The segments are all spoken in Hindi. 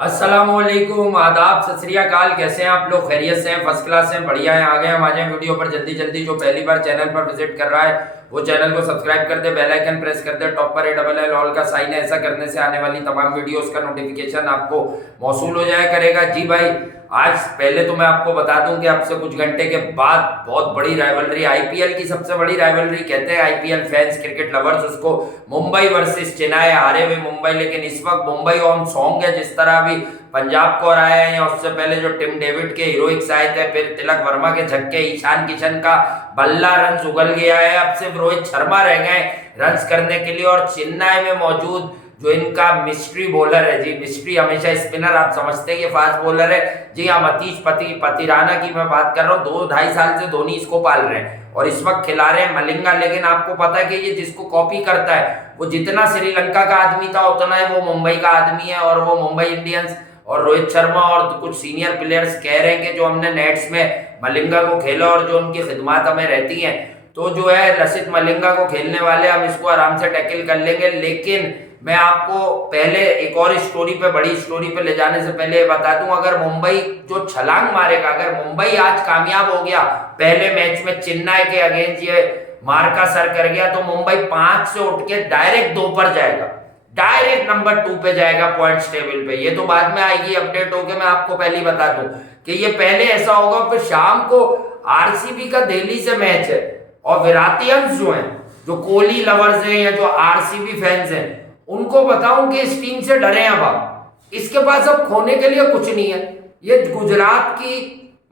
अस्सलामुअलैकुम, आदाब, सत श्री अकाल। कैसे हैं आप लोग? खैरियत से हैं? फर्स्ट क्लास हैं? बढ़िया हैं? आ गए हम आज वीडियो पर जल्दी जल्दी। जो पहली बार चैनल पर विजिट कर रहा है वो चैनल को सब्सक्राइब कर दे, बेल आइकन प्रेस कर दे, टॉप पर ALL ऑल का साइन है। ऐसा करने से आने वाली तमाम वीडियोस का नोटिफिकेशन आपको मौसूल हो जाया करेगा। जी भाई, आज पहले तो मैं आपको बता दूं कि अब से कुछ घंटे के बाद बहुत बड़ी राइवलरी, आईपीएल की सबसे बड़ी राइवलरी कहते हैं आईपीएल फैंस, क्रिकेट लवर्स उसको, मुंबई वर्सेस चेन्नई। हारे हुए मुंबई, लेकिन इस वक्त मुंबई ऑन सॉन्ग है। जिस तरह अभी पंजाब को हराया है, या उससे पहले जो टिम डेविड के हीरोइक्स आए थे, फिर तिलक वर्मा के झटके, ईशान किशन का बल्ला रन उगल गया है। अब सिर्फ रोहित शर्मा रह गए रन्स करने के लिए। और चेन्नई में मौजूद जो इनका मिस्ट्री बॉलर है, जी मिस्ट्री, हमेशा स्पिनर आप समझते हैं ये फास्ट बॉलर है। जी हाँ, मतीश पतिराना की मैं बात कर रहा हूँ। 2-2.5 साल से धोनी इसको पाल रहे हैं और इस वक्त खिला रहे हैं मलिंगा। लेकिन आपको पता है कि ये जिसको कॉपी करता है वो जितना श्रीलंका का आदमी था उतना है वो मुंबई का आदमी है। और वो मुंबई इंडियंस और रोहित शर्मा और कुछ सीनियर प्लेयर्स कह रहे हैं कि जो हमने नेट्स में मलिंगा को खेला और जो उनकी खिदमत हमें रहती हैं, तो जो है लसित मलिंगा को खेलने वाले हम इसको आराम से टैकल कर लेंगे। लेकिन मैं आपको पहले एक और स्टोरी पे, बड़ी स्टोरी पे ले जाने से पहले बता दूं, अगर मुंबई जो छलांग मारेगा, अगर मुंबई आज कामयाब हो गया पहले मैच में चेन्नई के अगेंस्ट ये मार्का सर कर गया, तो मुंबई 5 से उठ के डायरेक्ट 2 पर जाएगा, डायरेक्ट नंबर 2 पे जाएगा पॉइंट्स टेबल पे। ये तो बाद में आएगी अपडेट होके, मैं आपको पहले ही बता दूं कि ये पहले ऐसा होगा। फिर शाम को आरसीबी का दिल्ली से मैच है और विराटियंस जो हैं, जो कोहली लवर्स हैं या जो आरसीबी फैंस हैं, उनको बताऊं कि इस टीम से डरे अब आप, इसके पास अब खोने के लिए कुछ नहीं है। ये गुजरात की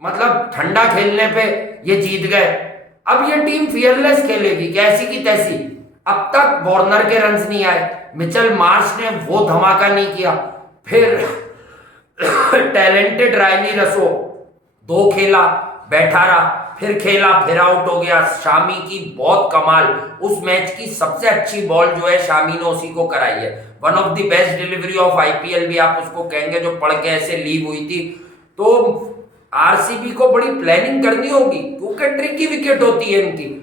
मतलब ठंडा खेलने पे ये जीत गए, अब ये टीम फियरलेस खेलेगी कैसी की तैसी। अब तक वार्नर के रन्स नहीं आए, मिचेल मार्श ने वो धमाका नहीं किया, फिर टैलेंटेड रायली रसो 2 खेला, बैठा रहा, फिर खेला, फिर आउट हो गया। शामी की बहुत कमाल, उस मैच की सबसे अच्छी बॉल जो है शामी ने उसी को कराई है। One of the best delivery of IPL भी आप उसको कहेंगे, जो पढ़ के ऐसे लीव हुई थी। तो आरसीबी को बड़ी प्लानिंग करनी होगी क्योंकि ट्रिकी विकेट होती है इनकी।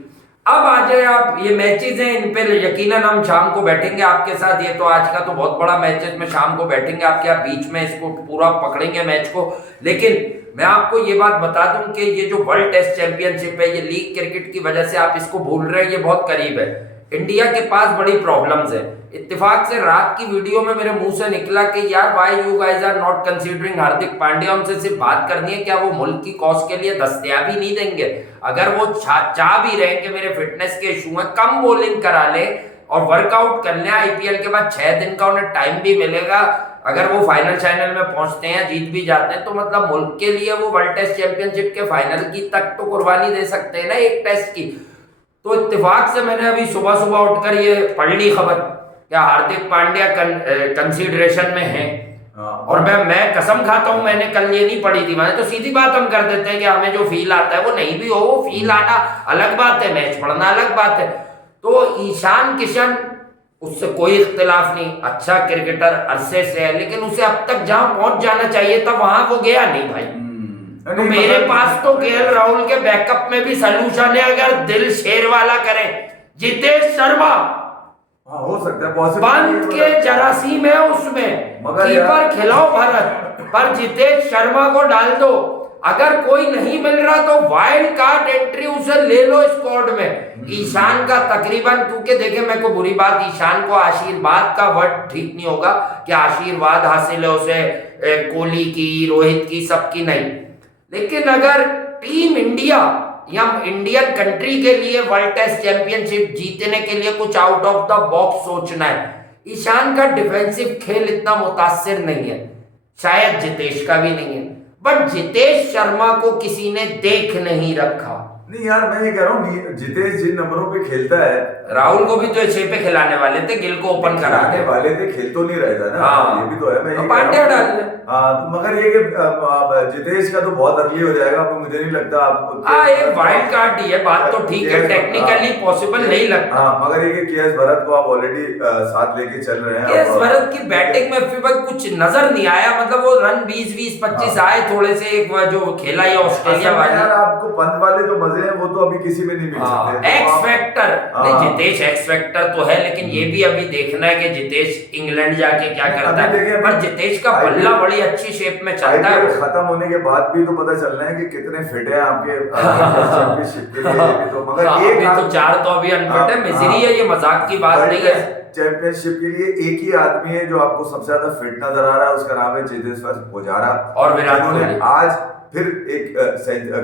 अब आ जाए आप, ये मैचेस हैं, इन पे यकीनन हम शाम को बैठेंगे आपके साथ। ये तो आज का तो बहुत बड़ा मैच है, इसमें शाम को बैठेंगे आपके यहाँ बीच में, इसको पूरा पकड़ेंगे मैच को। लेकिन मैं आपको ये बात बता दूं कि ये जो वर्ल्ड टेस्ट चैंपियनशिप है, ये लीग क्रिकेट की वजह से आप इसको भूल रहे हैं, ये बहुत करीब है। इंडिया के पास बड़ी प्रॉब्लम्स है। इत्तेफाक से रात की वीडियो में मेरे मुंह से निकला कि यार why you guys are not considering Hardik Pandya. हमसे सिर्फ बात करनी है, क्या वो मुल्क की कॉज के लिए दस्तयाबी नहीं देंगे? अगर वो चाह भी रहे कि मेरे फिटनेस के इशू है, कम बॉलिंग करा ले और वर्कआउट कर ले। आईपीएल के बाद 6 दिन का उन्हें टाइम भी मिलेगा। अगर वो फाइनल में पहुंचते हैं, जीत भी जाते हैं, तो मतलब मुल्क के लिए वो वर्ल्ड टेस्ट चैंपियनशिप के फाइनल की तक तो कुर्बानी दे सकते हैं ना, एक टेस्ट की। तो इत्तेफाक से मैंने अभी सुबह सुबह उठकर ये पढ़ ली खबर, क्या हार्दिक पांड्या कंसीडरेशन में है। और मैं कसम खाता हूं, मैंने कल ये नहीं पढ़ी थी। मैंने तो सीधी बात हम कर देते हैं कि हमें जो फील आता है वो नहीं भी हो, वो फील आना अलग बात है, मैच पढ़ना अलग बात है। तो ईशान किशन, उससे कोई इख्तिलाफ नहीं, अच्छा क्रिकेटर अरसे से है, लेकिन उसे अब तक जहां पहुंच जाना चाहिए था वहां वो गया नहीं भाई। तो मेरे पास तो केएल राहुल के बैकअप में भी सलूशन है। अगर दिल शेर वाला करें, जितेश शर्मा हो सकता है बंद के जरासीम है उसमें, कीपर खिलाओ भारत, पर जितेश शर्मा को डाल दो। अगर कोई नहीं मिल रहा तो वाइल्ड कार्ड एंट्री उसे ले लो स्क्वाड में। ईशान का तकरीबन, क्योंकि देखे मेरे को बुरी बात, ईशान को आशीर्वाद का वर्ड ठीक नहीं होगा कि आशीर्वाद हासिल है उसे कोहली की, रोहित की, सबकी नहीं। लेकिन अगर टीम इंडिया या इंडियन कंट्री के लिए वर्ल्ड टेस्ट चैंपियनशिप जीतने के लिए कुछ आउट ऑफ द बॉक्स सोचना है, ईशान का डिफेंसिव खेल इतना मुतासिर नहीं है, शायद जितेश का भी नहीं है, बट जितेश शर्मा को किसी ने देख नहीं रखा। नहीं यार, मैं ये कह रहा हूँ जितेश जिन नंबरों पे खेलता है, राहुल को भी तो 6 पे खिलाने वाले थे, गिल को ओपन कराने वाले थे, खेल तो नहीं रहा था ना। हाँ, ये भी तो है। मैं पांड्या डाल दे। मगर ये कि जितेश का तो बहुत अर्ली हो जाएगा, मुझे नहीं लगता आप। एक वाइल्ड कार्ड ही है, बात तो ठीक है, टेक्निकली पॉसिबल नहीं लगता। मगर ये कि केएस भरत को आप ऑलरेडी साथ लेके चल रहे हैं। केएस भरत की बैटिंग में फिर कुछ नजर नहीं आया, मतलब वो रन 20-25 आए थोड़े से, एक जो खेला ये ऑस्ट्रेलिया वाले। यार आपको पंत वाले तो मजे गेंदबाज हैं वो तो अभी किसी में नहीं मिल सकते। एक्स फैक्टर नहीं, हाँ। जितेश एक्स फैक्टर तो है, लेकिन ये भी अभी देखना है कि जितेश इंग्लैंड जाके क्या करता अभी देखिए, है। पर जितेश का पल्ला बड़ी अच्छी शेप में चलता है। IPL खत्म होने के बाद भी तो पता चलना है कि कितने फिट है आपके चैंपियनशिप के लिए भी तो, मगर अभी तो 4 तो अभी अनफिट है, मिजरी है, ये मजाक की बात नहीं है। चैंपियनशिप के लिए एक ही आदमी है जो आपको सबसे ज्यादा फिट नजर आ रहा है, उसका नाम है चेतेश्वर पुजारा और विराट जिन्होंने कोहली। आज फिर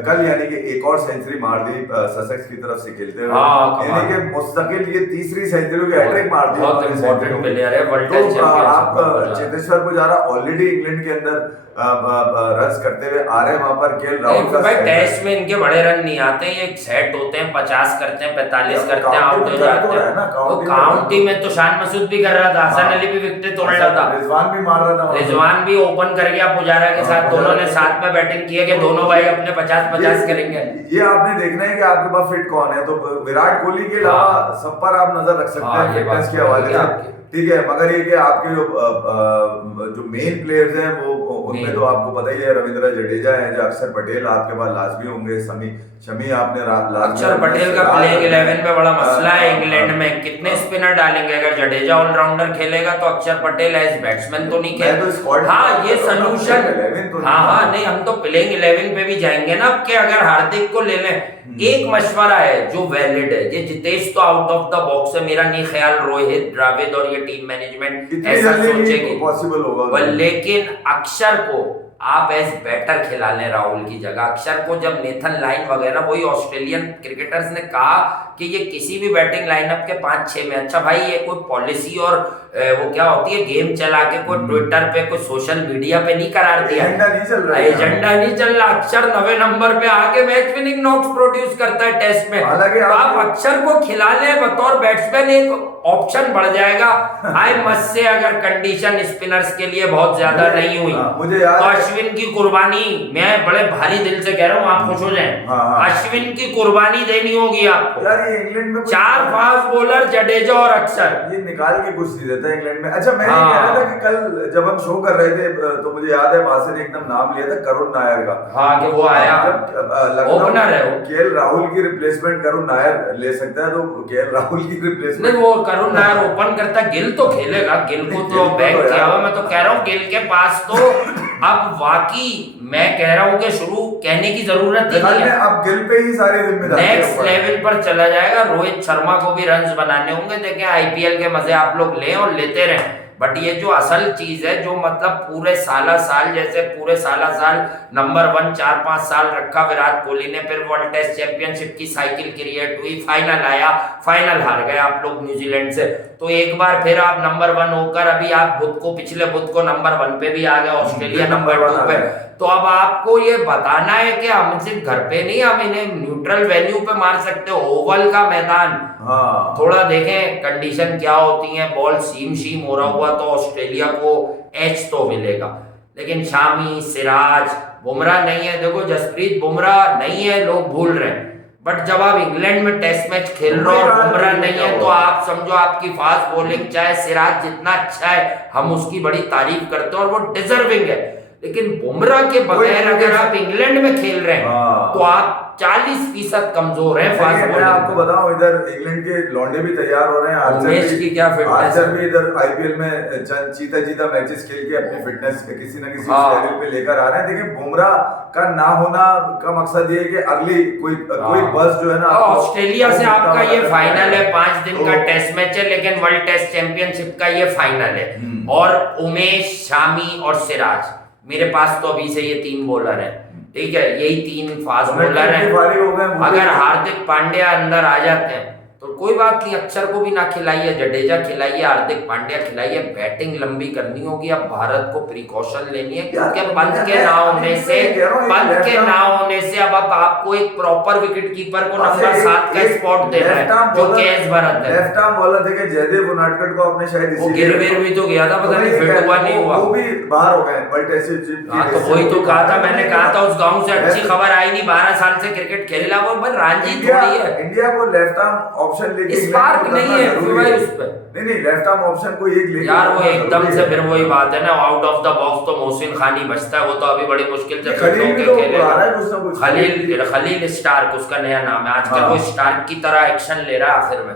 कल यानी कि एक और सेंचुरी मार दी ससेक्स की तरफ से खेलते हुए। यानी कि मुस्तकिल ये तीसरी सेंचुरी की हैट्रिक मार दी। बहुत इंपॉर्टेंट प्लेयर है, वर्ल्ड टेस्ट आप championship. Cheteshwar Pujara already England के अंदर रन्स करते हुए आ रहे हैं, वहां पर केएल राहुल का भाई टेस्ट में इनके बड़े रन नहीं आते, ये सेट होते हैं, 50 करते हैं, 45 करते हैं, आउट हो जाते हैं। वो काउंटी में तो शान मसूद भी कर रहा था, हसन अली भी विकेट तोड़ रहा था, रिजवान भी मार रहा था, रिजवान भी ओपन कर गया पुजारा के साथ, दोनों ने साथ में बैटिंग की है कि दोनों भाई अपने 50-50 करेंगे। ये आपने देखना है कि आपके पास फिट कौन है, तो विराट कोहली के अलावा सब पर आप नजर रख सकते हैं फिटनेस के हवाले से, ठीक है। मगर ये कि आपके जो मेन प्लेयर्स हैं वो उनमें तो आपको पता ही है, रविंद्र जडेजा है, जो अक्षर पटेल आपके पास लाजमी होंगे, शमी आपने अक्षर पटेल का प्लेइंग 11 में बड़ा मसला है इंग्लैंड में, कितने स्पिनर डालेंगे? अगर जडेजा ऑलराउंडर खेलेगा तो अक्षर पटेल एज बैट्समैन तो नहीं खेल। हाँ ये सोल्यूशन, हाँ नहीं, हम तो प्लेइंग 11 पे भी जाएंगे ना अब के, अगर हार्दिक को ले लें। एक मशवरा है जो वैलिड है, ये जितेश तो आउट ऑफ द बॉक्स है, मेरा नहीं ख्याल रोहित द्रविड़ और ये टीम मैनेजमेंट ऐसा सोचेगी पॉसिबल होगा, लेकिन अक्षर को आप एज बैटर खिला लें राहुल की जगह। अक्षर को जब नेथन लाइन वगैरह, वही ऑस्ट्रेलियन क्रिकेटर्स ने कहा कि ये किसी भी बैटिंग लाइनअप के 5-6 में, अच्छा भाई ये कोई पॉलिसी और वो क्या होती है गेम चला के कोई ट्विटर पे कोई सोशल मीडिया पे नहीं करार दिया, एजेंडा नहीं चल रहा। अक्षर 9वें नंबर पे आके मैच विनिंग नॉक्स प्रोड्यूस करता है टेस्ट में, तो आप अक्षर को खिला लें बतौर बैट्समैन, एक ऑप्शन बढ़ जाएगा। आई मस्ट से अगर कंडीशन स्पिनर्स के लिए बहुत ज्यादा नहीं हुई मुझे याद तो अश्विन की कुर्बानी, मैं बड़े भारी दिल से कह रहा हूँ, आप खुश हो जाएं, अश्विन की कुर्बानी देनी होगी आपको। यार ये इंग्लैंड में 4 फास्ट बॉलर जडेजा और अक्षर, ये निकाल के कुछ नहीं देता इंग्लैंड में। अच्छा मैं ये कह रहा था कि कल जब हम शो कर रहे थे तो मुझे याद है वहां से एकदम नाम लिया था करुण नायर का, हाँ कि वो आया, ओपनर है वो, केएल राहुल की रिप्लेसमेंट करुण नायर ले सकता है, तो केएल राहुल की रिप्लेसमेंट नहीं, वो करुण नायर ओपन करता, गिल तो खेलेगा, गिल को तो बैक किया हुआ, मैं तो कह रहा हूँ गिल के पास तो अब वाकई मैं कह रहा हूँ कि शुरू कहने की जरूरत ही नहीं है, अब गिल पे ही सारी जिम्मेदारी नेक्स्ट लेवल पर चला जाएगा। रोहित शर्मा को भी रन्स बनाने होंगे, देखें आईपीएल के मजे आप लोग लें और लेते रहें, बट ये जो असल चीज है, जो मतलब पूरे साल जैसे पूरे साल नंबर 1 4-5 साल रखा विराट कोहली ने, फिर वर्ल्ड टेस्ट चैंपियनशिप की साइकिल क्रिएट हुई, फाइनल आया, फाइनल हार गए आप लोग न्यूजीलैंड से, तो एक बार फिर आप नंबर 1 होकर अभी आप पिछले बुध को नंबर 1 पे भी आ गए, ऑस्ट्रेलिया नंबर 2 पे, तो अब आपको ये बताना है कि हम सिर्फ घर पे नहीं, हम इन्हें न्यूट्रल वेन्यू पे मार सकते हो, ओवल का मैदान थोड़ा देखें कंडीशन क्या होती है, बॉल सीम हो रहा हुआ तो ऑस्ट्रेलिया को एच तो मिलेगा, लेकिन शामी, सिराज, बुमराह नहीं है, देखो जसप्रीत बुमराह नहीं है, लोग भूल रहे हैं, बट जब आप इंग्लैंड में टेस्ट मैच खेल रहे हो और बुमराह नहीं है तो आप समझो आपकी फास्ट बॉलिंग चाहे सिराज जितना अच्छा है हम उसकी बड़ी तारीफ करते हैं और वो डिजर्विंग है, लेकिन बुमराह के बगैर अगर आप इंग्लैंड में खेल रहे हैं तो आप 40% कमजोर हैं फास्ट बॉलिंग। मैं आपको बताऊं इधर इंग्लैंड के लौंडे भी तैयार हो रहे हैं, आर्चर भी इधर आईपीएल में चीता मैचेस खेल के अपनी फिटनेस किसी न किसी लेवल पे लेकर आ रहे हैं। देखिए बुमराह का ना होना का मकसद ये है कि अर्ली कोई बस जो है ना, ऑस्ट्रेलिया से आपका ये फाइनल है, 5 दिन का टेस्ट मैच है, लेकिन वर्ल्ड टेस्ट चैंपियनशिप का ये फाइनल है, और उमेश, शामी और सिराज मेरे पास तो अभी से ये 3 बॉलर हैं, ठीक है, यही 3 फास्ट बॉलर हैं। अगर हार्दिक पांड्या अंदर आ जाते हैं तो कोई बात नहीं, अक्षर को भी ना खिलाइए, जडेजा खिलाइए, हार्दिक पांड्या खिलाइए, बैटिंग लंबी करनी होगी। अब भारत को प्रिकॉशन लेनी है क्योंकि पंत के ना होने से अब आपको एक प्रॉपर विकेट कीपर को नंबर 7 का स्पॉट देना है, जो केएस भरत है। लेफ्ट आर्म बॉलर देखे जयदेव उनादकट को अपने शायद वो गिरवेर भी तो गया था, पता नहीं फिट हुआ नहीं हुआ, वो भी बाहर हो गए वर्ल्ड टेस्ट। हाँ तो वही तो कहा था मैंने, कहा था उस गांव से अच्छी खबर आई नहीं, 12 साल से क्रिकेट खेल रहा वो, रणजी थोड़ी है। इंडिया को लेफ्ट आर्म ऑप्शन ऑप्शन लेके स्पार्क नहीं है भाई उस पे। नहीं लेफ्ट आर्म ऑप्शन कोई एक लेके यार वो एकदम से फिर वही बात है ना, आउट ऑफ द बॉक्स तो मोहसिन खान ही बचता है, वो तो अभी बड़ी मुश्किल से खलील स्टार्क उसका नया नाम है आजकल। वो स्टार्क की तरह एक्शन ले रहा है आखिर में,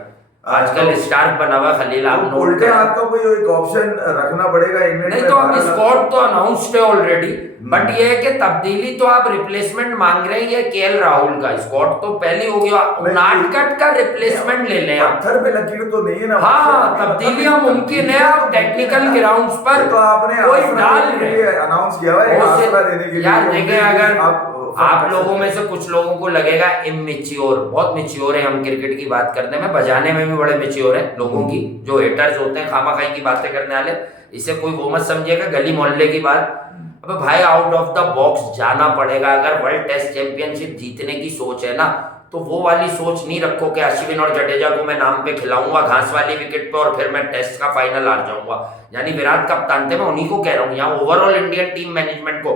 आजकल स्टार्क बना हुआ खलील। आप उल्टे हाथ का कोई एक ऑप्शन रखना पड़ेगा इंग्लैंड नहीं तो अब स्क्वाड तो अनाउंस्ड है ऑलरेडी, बट ये है कि तब्दीली तो आप रिप्लेसमेंट मांग रहे हैं। ये केएल राहुल का स्क्वाड तो पहले हो गया, उनाटकट का रिप्लेसमेंट ले लें आप। पत्थर पे लकीर तो नहीं है ना। हाँ तब्दीलियां मुमकिन है, आप टेक्निकल ग्राउंड्स पर तो आपने कोई डाल रहे अनाउंस किया हुआ है आसरा देने के लिए। यार देखें, अगर आप लोगों में से कुछ लोगों को लगेगा इमेच्योर, बहुत मेच्योर है हम क्रिकेट की बात करने में, बजाने में भी बड़े मेच्योर है लोगों की, जो हेटर्स होते हैं खामाखाई की बातें करने वाले, इसे कोई वो मत समझिएगा गली मोहल्ले की बात। अबे भाई आउट ऑफ द बॉक्स जाना पड़ेगा। अगर वर्ल्ड टेस्ट चैंपियनशिप जीतने की सोच है ना, तो वो वाली सोच नहीं रखो कि अश्विन और जडेजा को मैं नाम पे खिलाऊंगा घास वाली विकेट पे और फिर मैं टेस्ट का फाइनल हार जाऊंगा। यानी विराट कप्तान थे, मैं उन्हीं को कह रहा हूँ, यहाँ ओवरऑल इंडियन टीम मैनेजमेंट को,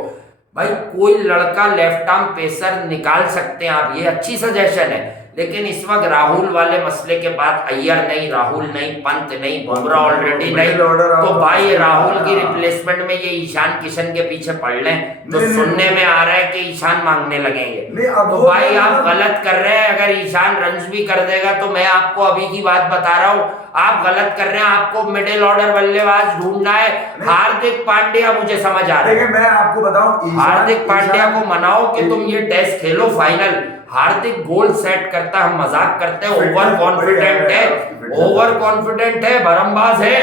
भाई कोई लड़का लेफ्ट आर्म पेसर निकाल सकते हैं आप, ये अच्छी सजेशन है। लेकिन इस वक्त राहुल वाले मसले के बाद अय्यर नहीं, राहुल नहीं, पंत नहीं, बुमराह ऑलरेडी नहीं, तो भाई राहुल की रिप्लेसमेंट में ये ईशान किशन के पीछे पड़ लें। तो सुनने में आ रहा है कि ईशान मांगने लगेंगे, तो भाई आप गलत कर रहे हैं। अगर ईशान रन्स भी कर देगा तो मैं आपको अभी की बात बता रहा हूँ, आप गलत कर रहे हैं। आपको मिडिल ऑर्डर बल्लेबाज ढूंढना है। हार्दिक पांड्या मुझे समझ आ रहा है, मैं आपको बताऊं, हार्दिक पांड्या को मनाओ कि तुम ये टेस्ट खेलो फाइनल। हार्दिक गोल सेट करता है, हम मजाक करते हैं, ओवर कॉन्फिडेंट है, ओवर कॉन्फिडेंट है, बरमबाज है,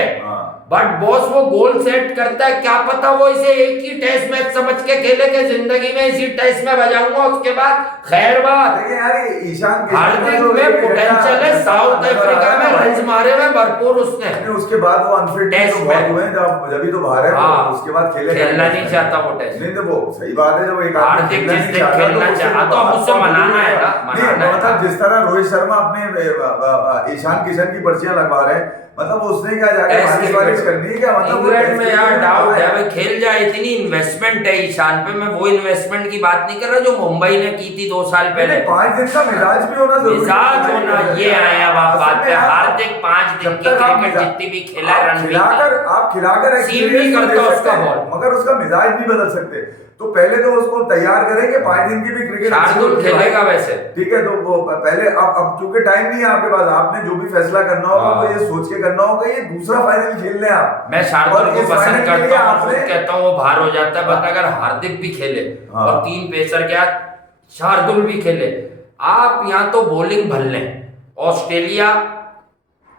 बट बॉस वो गोल सेट करता है। क्या पता वो इसे एक ही टेस्ट मैच समझ के खेले के जिंदगी में इसी टेस्ट में बजाऊंगा, उसके बाद खैर बात। हार्दिक में पोटेंशियल है, साउथ अफ्रीका में रन्स मारे हुए भरपूर उसने, उसके बाद वो अनफिट टेस्ट में हुए जब तो बाहर है, उसके बाद खेलना नहीं चाहता वो टेस्ट। नहीं तो वो सही बात है, जब एक हार्दिक जिस दिन खेलना चाहता तो अब उससे मनाना है ना, मतलब जिस तरह रोहित शर्मा अपने ईशान किशन की पर्चियां लगवा रहे हैं, मतलब उसने क्या जाके बारिश करनी है क्या? मतलब इंग्लैंड में यार डाउट है, भाई खेल जाए, इतनी इन्वेस्टमेंट है ईशान पे। मैं वो इन्वेस्टमेंट की बात नहीं कर रहा जो मुंबई ने की थी 2 साल पहले। 5 दिन का मिजाज भी होना जरूरी है, मिजाज होना, ये आए अब आप बात पे। हार्दिक 5 दिन की क्रिकेट जितनी भी खेला, रन खिलाकर सील नहीं करता उसका बॉल, मगर उसका मिजाज नहीं बदल सकते। तो पहले तो उसको तैयार करें कि 5 दिन की भी क्रिकेट शार्दुल खेलेगा वैसे, ठीक है। तो वो पहले अब क्योंकि टाइम नहीं है आपके पास, आपने जो भी फैसला करना होगा वो ये सोच के करना होगा ये दूसरा फाइनल खेल लें आप। मैं शार्दुल को पसंद करता हूँ, कहता हूँ वो बाहर हो जाता है, बट अगर हार्दिक भी खेले और 3 पेसर के साथ शार्दुल भी खेले, आप यहाँ तो बॉलिंग भर लें। ऑस्ट्रेलिया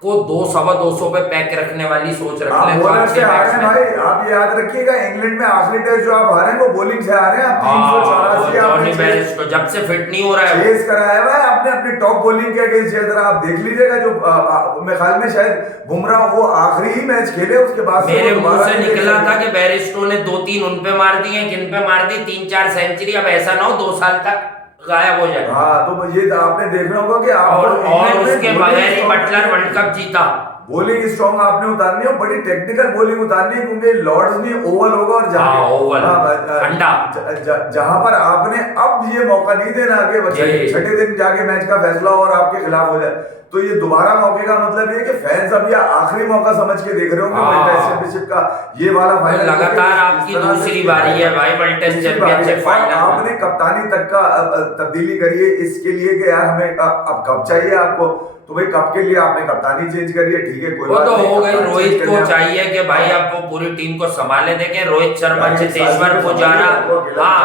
को 200-225 पे पैक रखने वाली सोच रख लें। भाई आप याद रखिएगा, इंग्लैंड में आखिरी टेस्ट जो आप हारे हैं वो बॉलिंग से हारे हैं। 384 जब से फिट नहीं हो रहा है, चेस कराया हुआ है आपने अपनी टॉप बॉलिंग के अगेंस्ट। आप देख लीजिएगा, जो मेरे ख्याल में शायद बुमराह वो आखिरी ही मैच खेले, उसके बाद मेरे मुंह से निकला था कि बैरिस्टो ने 2-3 उन पे मार दिए, जिन पे मार दी 3-4 सेंचुरी। अब ऐसा ना हो 2 साल तक गायब हो जाए। हाँ तो ये आपने देखना होगा कि आप और उसके बगैर ही बटलर वर्ल्ड कप जीता। बॉलिंग स्ट्रॉन्ग आपने उतारनी है, बड़ी टेक्निकल बॉलिंग उतारनी है, क्योंकि लॉर्ड्स में ओवल होगा और जहां पर आपने अब ये मौका नहीं देना कि छठे दिन जाके मैच का फैसला और आपके खिलाफ हो जाए। तो ये दोबारा मौके का मतलब ये कि फैंस अब ये आखिरी मौका समझ के देख रहे होंगे वर्ल्ड टेस्ट चैंपियनशिप का, ये वाला फाइनल लगातार आपकी दूसरी बारी है भाई वर्ल्ड टेस्ट चैंपियनशिप फाइनल। आपने कप्तानी तक का तब्दीली करी है इसके लिए कि यार हमें अब कप चाहिए आपको, तो भाई कप के लिए आपने कप्तानी चेंज करी है, ठीक है कोई बात नहीं। वो तो हो गई, रोहित को चाहिए कि भाई आप वो पूरी टीम को संभाले। देखें रोहित शर्मा, चेतेश्वर पुजारा, हाँ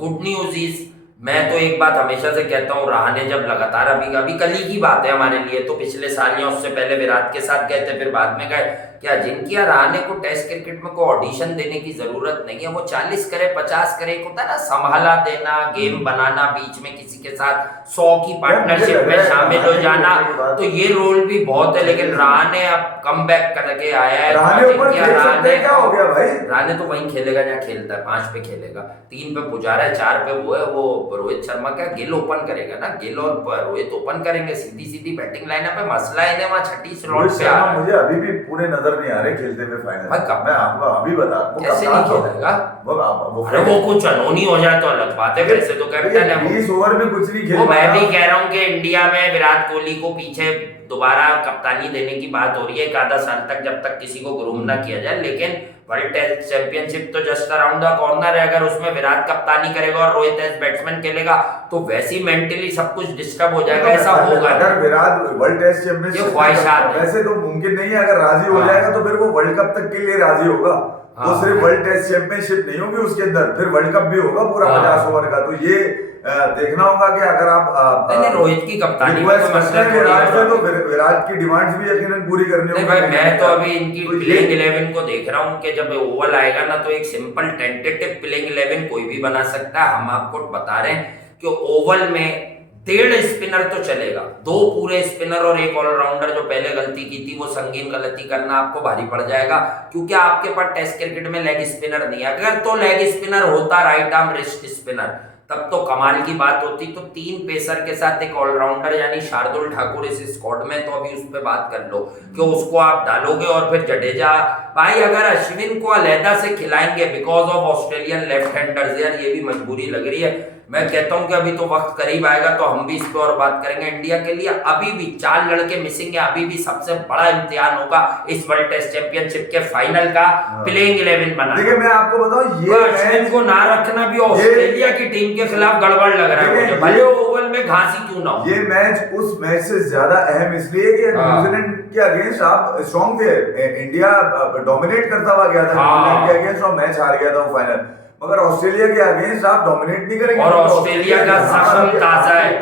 गुड न्यूज इज, मैं तो एक बात हमेशा से कहता हूँ, रहाणे जब लगातार अभी कल ही की बात है हमारे लिए, तो पिछले साल या उससे पहले विराट के साथ गए थे, फिर बाद में गए। क्या जिनकी रहाणे को टेस्ट क्रिकेट में कोई ऑडिशन देने की जरूरत नहीं है, वो 40 करे 50 करे, एक होता है ना संभाला देना, गेम बनाना, बीच में किसी के साथ 100 की पार्टनरशिप में शामिल हो जाना, तो ये रोल भी बहुत है। लेकिन रहाणे अब कम बैक करके आया है। रहाणे तो वहीं खेलेगा जहाँ खेलता है, 5 पे खेलेगा, 3 पे पुजारा है, 4 पे वो है। वो रोहित शर्मा क्या गिल ओपन करेगा ना, गिल और रोहित ओपन करेंगे, सीधी बैटिंग लाइनअप पे। मसला है वहाँ 6ठी स्लॉट पे आ रहा है। मुझे अभी भी पूरे नजर नजर नहीं आ रहे खेलते हुए फाइनल। भाई मैं आपको अभी बता रहा हूँ कैसे नहीं खेलेगा? अरे वो कुछ अनहोनी हो जाए तो अलग बात है, वैसे तो कैप्टन है 20 ओवर में कुछ नहीं खेल वो। मैं पाया। भी कह रहा हूँ कि इंडिया में विराट कोहली को पीछे दोबारा कप्तानी देने की बात हो रही है एक आधा साल तक, जब तक किसी को ग्रूम ना किया जाए। लेकिन वर्ल्ड टेस्ट चैंपियनशिप तो जस्ट अराउंड द कॉर्नर है। अगर उसमें विराट कप्तानी करेगा और रोहित एज बैट्समैन खेलेगा तो वैसे ही मेंटली सब कुछ डिस्टर्ब हो जाएगा। ऐसा होगा अगर विराट वर्ल्ड टेस्ट चैंपियनशिप ख्वाहिशात वैसे तो मुमकिन नहीं है, अगर राजी हो जाएगा तो फिर वो वर्ल्ड कप तक के लिए राजी होगा। वो सिर्फ वर्ल्ड टेस्ट चैंपियनशिप नहीं होगी, उसके अंदर फिर वर्ल्ड कप भी होगा पूरा 50 ओवर का। तो ये देखना होगा कि अगर आप रोहित की कप्तानी में विराट से तो विराट की डिमांड्स भी यकीनन पूरी करनी होगी। भाई मैं तो अभी इनकी प्लेइंग 11 को देख रहा हूँ कि जब ओवल आएगा ना तो एक सिंपल टेंटेटिव प्लेइंग 11 कोई भी बना सकता है। हम आपको बता रहे हैं कि ओवल में 1.5 स्पिनर तो चलेगा, 2 पूरे स्पिनर और एक ऑलराउंडर। जो पहले गलती की थी वो संगीन गलती करना आपको भारी पड़ जाएगा, क्योंकि आपके पास टेस्ट क्रिकेट में लेग स्पिनर नहीं है। अगर तो लेग स्पिनर होता, राइट आर्म रिस्ट स्पिनर, तब तो कमाल की बात होती। तो 3 पेसर के साथ एक ऑलराउंडर यानी शार्दुल ठाकुर इस स्क्वाड में, तो अभी उस पर बात कर लो कि उसको आप डालोगे। और फिर जडेजा भाई अगर अश्विन को अलहदा से खिलाएंगे because of Australian left handers, यार ये भी मजबूरी लग रही है। मैं कहता हूं कि अभी तो वक्त करीब आएगा तो हम भी इस पर और बात करेंगे। इंडिया के लिए अभी भी 4 लड़के मिसिंग है, अभी भी सबसे बड़ा इम्तिहान होगा इस वर्ल्ड टेस्ट चैंपियनशिप के फाइनल का प्लेइंग 11 बनाना। देखिए मैं आपको बताऊं, ये अश्विन को ना रखना भी ऑस्ट्रेलिया की टीम के खिलाफ गड़बड़ लग रहा है मुझे, भले ओवल में घासी क्यों ना हो। ये मैच उस मैच से ज्यादा अहम इसलिए कि न्यूजीलैंड के अगेंस्ट आप स्ट्रॉन्ग थे। इंडिया डोमिनेट करता हुआ गया था न्यूजीलैंड के अगेंस्ट और मैच हार गया था वो फाइनल। मगर ऑस्ट्रेलिया के अगेंस्ट आप डोमिनेट नहीं करेंगे। और ऑस्ट्रेलिया का जख्म ताजा है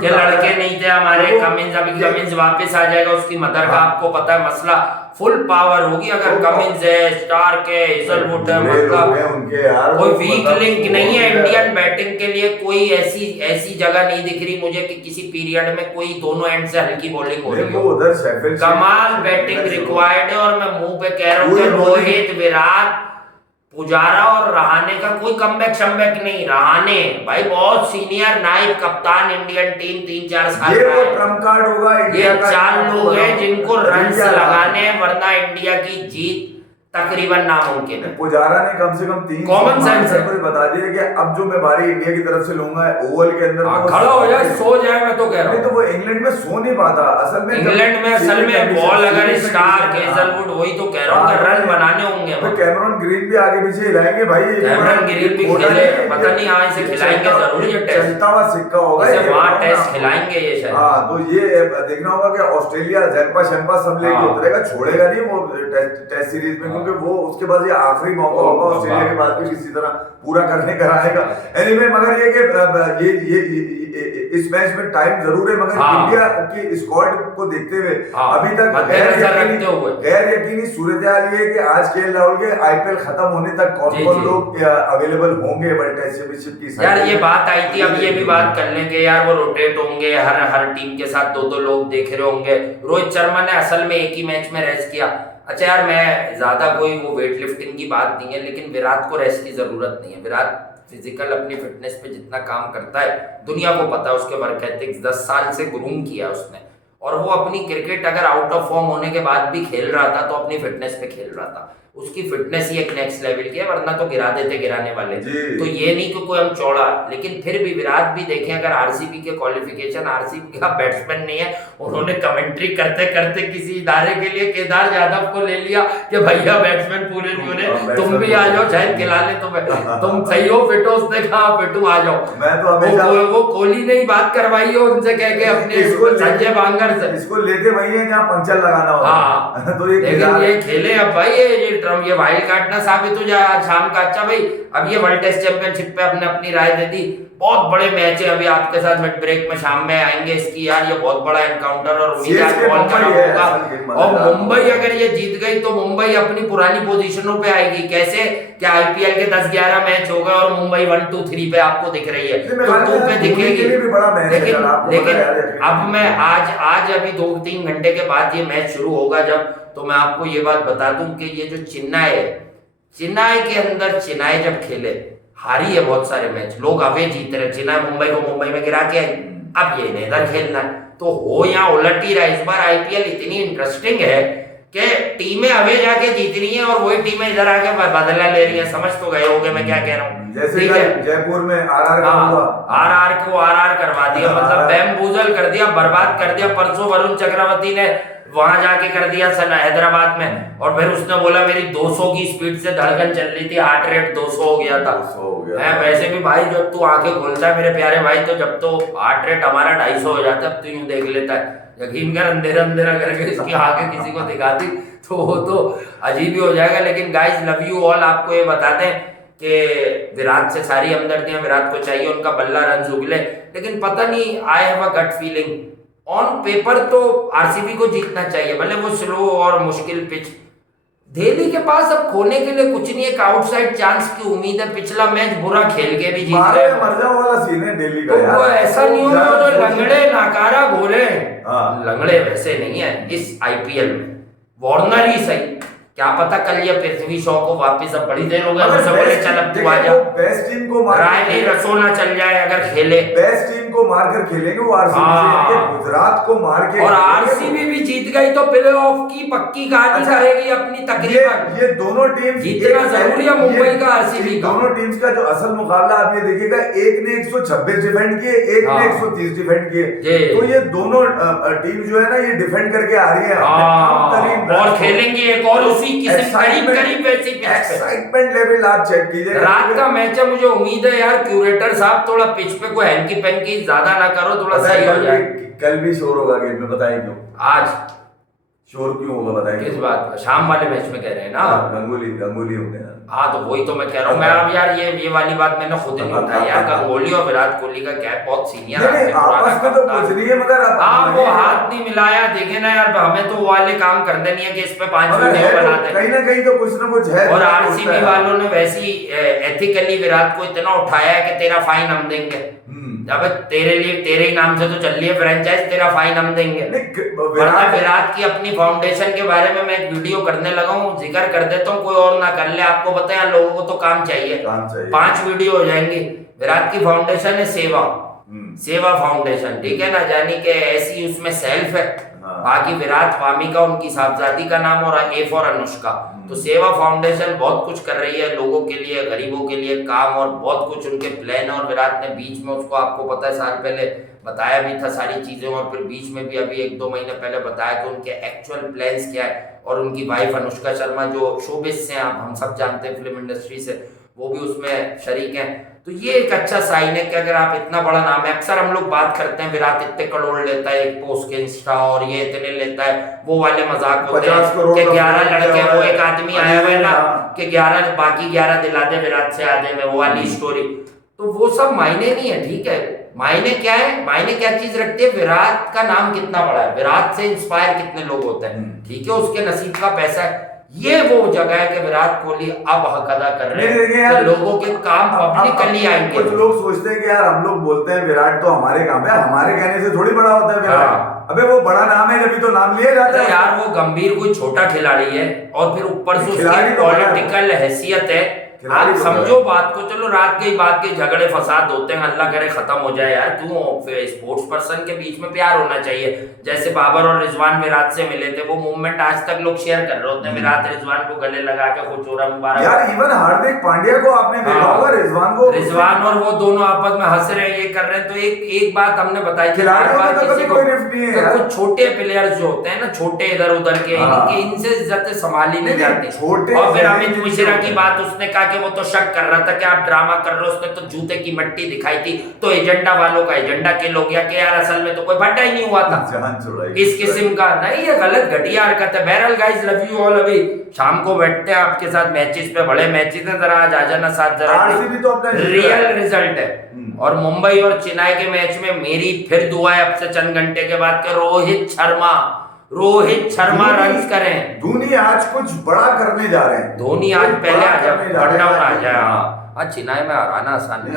कि लड़के नहीं थे हमारे। कमिंस अभी कमिंस वापस आ जाएगा, उसकी मदर का आपको पता है मसला फुल पावर होगी। अगर कमिंस है, स्टार्क है, हेजलवुड है, मतलब कोई वीक लिंक नहीं है इंडियन बैटिंग के लिए। कोई ऐसी जगह नहीं दिख रही मुझे कि किसी पीरियड में कोई दोनों एंड से हल्की बॉलिंग हो रही हो। कमाल बैटिंग रिक्वायर्ड है। और मैं मुंह पे कह रहा हूँ कि रोहित, विराट, पुजारा और रहाणे का कोई कमबैक शमबैक नहीं। रहाणे भाई बहुत सीनियर नायब कप्तान इंडियन टीम 3-4 साल ये वो ट्रम्प कार्ड होगा। ये 4 लोग हैं जिनको रन लगाने हैं, वरना इंडिया की जीत तकरीबन नामुमकिन है। पुजारा ने कम से कम 3 कॉमन सेंस है बता दिया कि अब जो मैं बारी इंडिया की तरफ से लूंगा ओवल के अंदर खड़ा हो जाए, सो जाए। मैं तो कह रहा हूँ तो वो इंग्लैंड में सो नहीं पाता असल में। इंग्लैंड में असल में बॉल अगर स्टार्क, हेजलवुड, वही तो कह रहा हूँ कि रन बनाने होंगे। तो कैमरन ग्रीन भी आगे पीछे हिलाएंगे भाई। कैमरन ग्रीन भी खेले, पता नहीं यहाँ से खिलाएंगे जरूर ये टेस्ट, चलता हुआ सिक्का होगा वहाँ टेस्ट खिलाएंगे ये शायद। हाँ तो ये देखना होगा कि ऑस्ट्रेलिया जैम्पा शैम्पा सब लेके उतरेगा, छोड़ेगा नहीं वो टेस्ट सीरीज में, क्योंकि वो उसके बाद ये आखिरी मौका होगा ऑस्ट्रेलिया के बाद भी किसी तरह पूरा करने का रहेगा। एनीवे मगर ये कि ये इस मैच में टाइम जरूर है, मगर इंडिया की स्क्वाड को देखते हुए अभी तक गैर यकीनी सूरत-ए-हाल ये कि आज केएल राहुल के आईपीएल खत्म होने तक कौन-कौन लोग अवेलेबल होंगे वर्ल्ड टेस्ट चैंपियनशिप की। यार ये बात आई थी, अब ये भी बात कर लेंगे यार, वो रोटेट होंगे हर टीम के साथ 2-2 लोग देख रहे होंगे। रोहित शर्मा ने असल में एक ही मैच में रेस्ट किया। अच्छा यार मैं ज्यादा कोई वो वेट लिफ्टिंग की बात नहीं है, लेकिन विराट को रेस्ट की जरूरत नहीं है। विराट फिजिकल अपनी फिटनेस पे जितना काम करता है दुनिया को पता है, उसके वर्क एथिक्स 10 साल से ग्रूम किया उसने, और वो अपनी क्रिकेट अगर आउट ऑफ फॉर्म होने के बाद भी खेल रहा था तो अपनी फिटनेस पे खेल रहा था। उसकी फिटनेस ही एक नेक्स्ट लेवल की है, वरना तो गिरा देते गिराने वाले। तो ये नहीं कि कोई हम चौड़ा, लेकिन फिर भी विराट भी देखें, अगर आरसीबी के क्वालिफिकेशन, आरसीबी का बैट्समैन नहीं है, उन्होंने कमेंट्री करते करते किसी इदारे के लिए केदार यादव को ले लिया कि भैया बैट्समैन पूरे नहीं हो रहे, तुम भी आ जाओ शायद खिला ले तुम्हें, तुम सही हो फिट हो। उसने कहा फिटू आ जाओ। मैं तो वो कोहली ने ही बात करवाई है उनसे कह के अपने संजय बांगर से, इसको लेते वही है जहाँ पंचर लगाना होगा। तो ये खेले अब भाई, ये वाइल्ड कार्ड ना साबित हो जाए आज शाम का। अच्छा भाई अब ये वर्ल्ड टेस्ट चैंपियनशिप पे अपने अपनी राय दे दी। बहुत बड़े मैच है, अभी आपके साथ मिड ब्रेक में शाम में आएंगे इसकी। यार ये बहुत बड़ा एनकाउंटर और उम्मीद है बॉल खराब होगा। और मुंबई अगर ये जीत गई तो मुंबई अपनी पुरानी पोजीशनों पे आएगी। कैसे कि आईपीएल के 10-11 मैच हो गए और मुंबई 1-2-3 पे आपको दिख रही है, तो 2 पे दिखेगी। लेकिन अब मैं आज अभी 2-3 घंटे के बाद ये मैच शुरू होगा जब, तो मैं आपको ये बात बता दूं कि ये जो चेन्नई के अंदर चेन्नई जब खेले हारी है बहुत सारे मैच, लोग अवे जीत रहे। चेन्नई मुंबई को मुंबई में गिरा के आई, अब ये इधर खेलना है तो हो यहाँ उलट ही रहा। इस बार आईपीएल इतनी इंटरेस्टिंग है कि टीमें अवे जाके जीत रही हैं और वही टीमें इधर आके बदला ले रही हैं। समझ तो गए होगे मैं क्या कह रहा हूँ। जैसे जयपुर में आरआर का हुआ, आरआर को आरआर करवा दिया, मतलब बैम्बूजल कर दिया, बर्बाद कर दिया। परसों वरुण चक्रवर्ती ने वहां जाके कर दिया हैदराबाद में, और फिर उसने बोला मेरी 200 की स्पीड से धड़कन चल रही थी, हार्ट रेट 200 हो गया था। है वैसे भी भाई जब तू आंखें खोलता है मेरे प्यारे भाई, तो जब तो हार्ट रेट हमारा 250 हो जाता है, अब तो यूं देख लेता है। यकीन कर अंधेरा अंधेरा करके इसकी आंखें किसी को दिखाती तो वो तो अजीब ही हो जाएगा। लेकिन गाइज लव यू ऑल, आपको ये बता दें कि विराट से सारी हमदर्दियां, विराट को चाहिए उनका बल्ला रन उगले, लेकिन पता नहीं I have a gut feeling on paper तो आरसीबी को जीतना चाहिए, भले वो स्लो और मुश्किल पिच। दिल्ली के पास अब खोने के लिए कुछ नहीं, एक आउटसाइड चांस की उम्मीद है। पिछला मैच बुरा खेल के भी जीत गए, मरजा वाला सीन है दिल्ली का तो यार। वो ऐसा नहीं होगा जो लंगड़े नाकारा घोले, हाँ। लंगड़े वैसे नहीं है इस आईपीएल में। वार्नर ही सही, क्या पता कल ये पृथ्वी शॉ को वापस अब बड़ी देर हो गया तो बोले चल अब तू आ जा, बेस्ट टीम को मार रायली रसोना चल जाए अगर खेले, बेस्ट टीम को मारकर खेलेंगे वो आरसीबी से, गुजरात को मार के, और आरसीबी भी जीत गई तो प्लेऑफ की पक्की कहानी करेगी अपनी तकरीबन। ये दोनों टीम जीतना जरूरी है मुंबई का आरसीबी का। दोनों टीम्स का जो असल मुकाबला आप ये देखिएगा, एक ने 126 डिफेंड किए, एक ने 130 डिफेंड किए, तो ये दोनों टीम जो है ना ये डिफेंड करके आ रही है और खेलेंगे एक और उसी किस्म करीब वैसी पिच पे। एक्साइटमेंट लेवल आप चेक कीजिए, रात का मैच है, मुझे उम्मीद है यार क्यूरेटर साहब थोड़ा पिच पे कोई हैंकी पैंकी ज्यादा ना करो, थोड़ा सही हो जाए। कल भी शोर होगा गेम में, बताइए क्यों आज शोर क्यों होगा बताइए किस बात का? शाम वाले मैच में कह रहे हैं ना, गंगुली होते हैं। हाँ तो वही तो मैं कह रहा हूँ। मैं अब यार ये वाली बात मैंने खुद नहीं उठाई यार, गंगोली और विराट कोहली का गैप बहुत सीनियर है, आपस में तो कुछ नहीं है, मगर हाँ वो हाथ नहीं मिलाया, देखे ना यार, हमें तो वाले काम कर देनी है कि इस पे 5 वीडियो बना दें, कहीं ना कहीं तो कुछ ना कुछ है। और आरसीबी वालों ने वैसी एथिकली विराट को इतना उठाया है कि तेरा फाइन हम देंगे, अब तेरे लिए तेरे ही नाम से तो चल रही है फ्रेंचाइज, तेरा फाइन हम देंगे। वरना विराट की अपनी फाउंडेशन के बारे में मैं एक वीडियो करने लगा हूँ, जिक्र कर देता हूँ, कोई और ना कर ले। आपको पता है लोगों को तो काम चाहिए, 5 वीडियो हो जाएंगी। विराट की फाउंडेशन है सेवा फाउंडेशन, ठीक है ना, यानी कि ऐसी उसमें सेल्फ है, बाकी विराट वामिका उनकी साहबजादी का नाम, और ए फॉर अनुष्का। तो सेवा फाउंडेशन बहुत कुछ कर रही है लोगों के लिए, गरीबों के लिए काम, और बहुत कुछ उनके प्लान है। और विराट ने बीच में उसको, आपको पता है, साल पहले बताया भी था सारी चीजें, और फिर बीच में भी अभी 1-2 महीने पहले बताया कि उनके एक्चुअल प्लान्स क्या है। और उनकी वाइफ अनुष्का शर्मा जो शोबिस से हम सब जानते हैं फिल्म इंडस्ट्री से, वो भी उसमें शरीक हैं। तो ये एक अच्छा साइन है कि अगर आप इतना बड़ा नाम है, अक्सर हम लोग बात करते हैं विराट इतने करोड़ लेता है एक पोस्ट के इंस्टा, और ये इतने लेता है, वो वाले मजाक होते हैं कि 11 लड़के, वो एक आदमी आया हुआ है ना कि 11 बाकी 11 दिला दे विराट से आधे में, वो वाली स्टोरी। तो वो सब मायने नहीं है, ठीक है। मायने क्या है, मायने क्या चीज रखती है, विराट का नाम कितना बड़ा है, विराट से इंस्पायर कितने लोग होते हैं, ठीक है, उसके नसीब का पैसा है। ये वो जगह है कि विराट कोहली अब हक अदा कर रहे हैं, तो लोगों के काम पब्लिकली आएंगे। कुछ लोग सोचते हैं कि यार हम लोग बोलते हैं विराट तो हमारे काम है, हमारे कहने से थोड़ी बड़ा होता है विराट। अबे वो बड़ा नाम है जब तो नाम लिया जाता है यार। वो गंभीर कोई छोटा खिलाड़ी है, और फिर ऊपर से उसकी पॉलिटिकल हैसियत है। आप समझो बात को, चलो रात के बात के झगड़े फसाद होते हैं, अल्लाह करे खत्म हो जाए यार, क्यों स्पोर्ट्स पर्सन के बीच में प्यार होना चाहिए। जैसे बाबर और रिजवान विराट से मिले थे, वो मूवमेंट आज तक लोग शेयर कर रहे होते हैं, विराट रिजवान को गले लगा के खुचोरा मुबारक। यार इवन हार्दिक पांड्या को आपने देखा होगा, रिजवान और वो दोनों आपस में हंस रहे हैं, ये कर रहे हैं। तो एक बात हमने बताई कि कुछ छोटे प्लेयर्स जो होते हैं ना, छोटे इधर उधर के, इनसे इज्जत संभाली नहीं जाती। और फिर अमित मिश्रा की बात उसने कहा कि वो तो शक कर रहा था कि आप ड्रामा कर रहे हो, उसने तो जूते की मट्टी दिखाई थी, तो एजेंडा वालों का एजेंडा किल हो गया कि यार असल में तो कोई भट्टा ही नहीं हुआ था। इस किस्म का नहीं, ये गलत घटिया हरकत है। बहरहाल गाइस लव यू ऑल, अभी शाम को बैठते हैं आपके साथ मैचेस पे, बड़े मैचेस हैं, जरा आज आ जाना साथ, जरा रियल रिजल्ट है। और मुंबई और चेन्नई के मैच में मेरी फिर दुआ है अब से चंद घंटे के बाद कि रोहित शर्मा रन्स करें। धोनी आज कुछ बड़ा करने जा रहे हैं, धोनी आज पहले आ जाए, आ जाए। हाँ चेन्नई में हराना आसान नहीं।